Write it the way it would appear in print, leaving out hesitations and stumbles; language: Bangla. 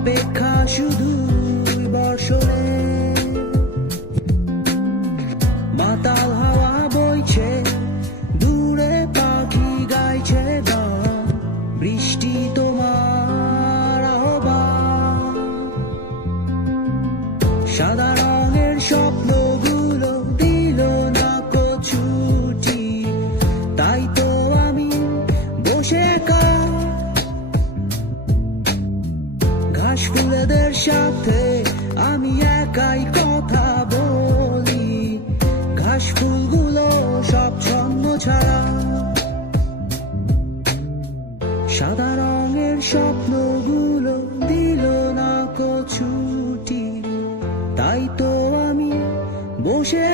অপেক্ষা শুধু বর্ষণে, মাতাল হাওয়া বইছে, দূরে পাখি গাইছে গান, বৃষ্টি তোমার আহ্বান। সাদা রঙের স্বপ্নগুলো দিল না কো ছুটি, তাই তো আমি বসে ঘাস ফুলেদের সাথে আমি একাই কথা বলি, ঘাস ফুলগুলো সব ছন্ন ছাড়া। সাদা রঙের স্বপ্নগুলো দিল না কো ছুটি, তাই তো আমি বসে